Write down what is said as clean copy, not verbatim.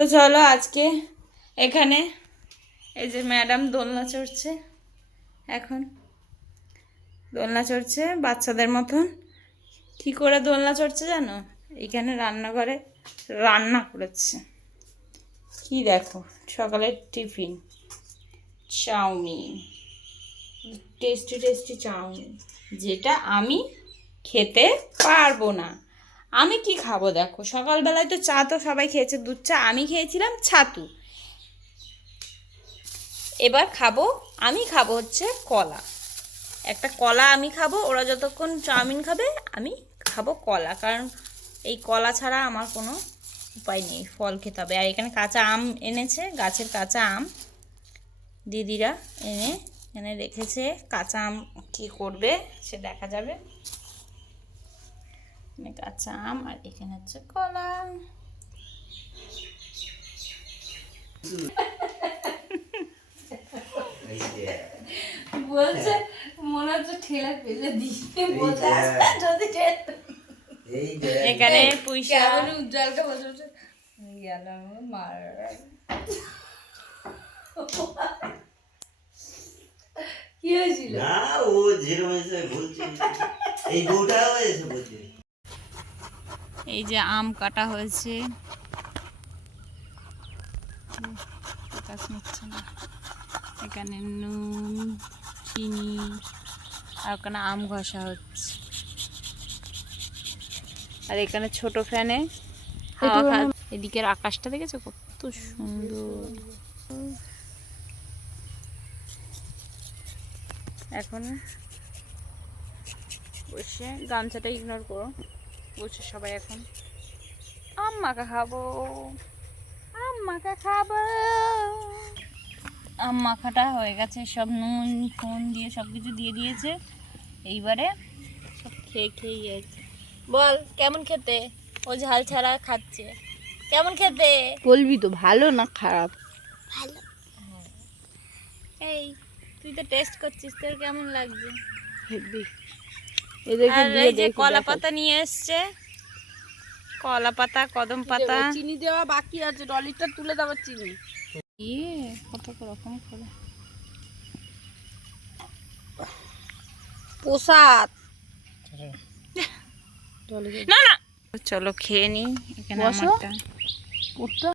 তো চলো আজকে এখানে এই যে ম্যাডাম দোলনা চড়ছে। এখন দোলনা চড়ছে বাচ্চাদের মতন। কি করে দোলনা চড়ছে জানো? এখানে রান্নাঘরে রান্না করেছে। কি দেখো, সকালের tiffin chow mein, tasty tasty chow mein, যেটা আমি খেতে পারবো না। আমি কি খাবো দেখো, সকালবেলায় তো চা তো সবাই খেয়েছে, দুধ চা, আমি খেয়েছিলাম ছাতু। এবার আমি খাবো হচ্ছে কলা। একটা কলা আমি খাবো, ওরা যতক্ষণ চাউমিন খাবে আমি খাবো কলা, কারণ এই কলা ছাড়া আমার কোনো উপায় নেই, ফল খেতে হবে। আর এখানে কাঁচা আম এনেছে, গাছের কাঁচা আম দিদিরা এনে রেখেছে। কাঁচা আম কী করবে সে দেখা যাবে। কাঁচা আম আর এখানে হচ্ছে কলা। বলছে মনে হচ্ছে ঠেলা ফেলে দিয়ে বলতে এখানে পয়সা উজ্জ্বলকে বসে গেলাম মার। কি হয়েছিল? না ও যেরকম এসে বলছে এই বউটাও এসে বলছে। এই যে আম কাটা হয়েছে, এখানে নুন চিনি আর ওখানে আম ঘষা হচ্ছে। আর এখানে ছোট ফ্যানে হাওয়া খাচ্ছে। এদিকের আকাশটা দেখেছো কত সুন্দর। এখন বসে গামছাটা ইগনোর করো, বসে সবাই এখন আম মাখা খাবো, আম মাখা খাবো। আম মাখাটা হয়ে গেছে, সব নুন ফোন দিয়ে সব কিছু দিয়ে দিয়েছে। এইবারে সব খেয়ে গেছে। বল কেমন খেতে? ও ঝাল ছাড়া খাচ্ছে, কেমন খেতে? বলবি তো ভালো না খারাপ? ভালো। এই তুই তো টেস্ট করছিস, তোর কেমন লাগছে? আর এই যে কলা পাতা নিয়ে এসছে, কলা পাতা, কদম পাতা। চিনি দেওয়া বাকি আছে, ডলিটা তুলে দেওয়ার চিনি। কত রকম করে প্রসাদ। না না, চলো খেয়ে নি। এখানে আমারটা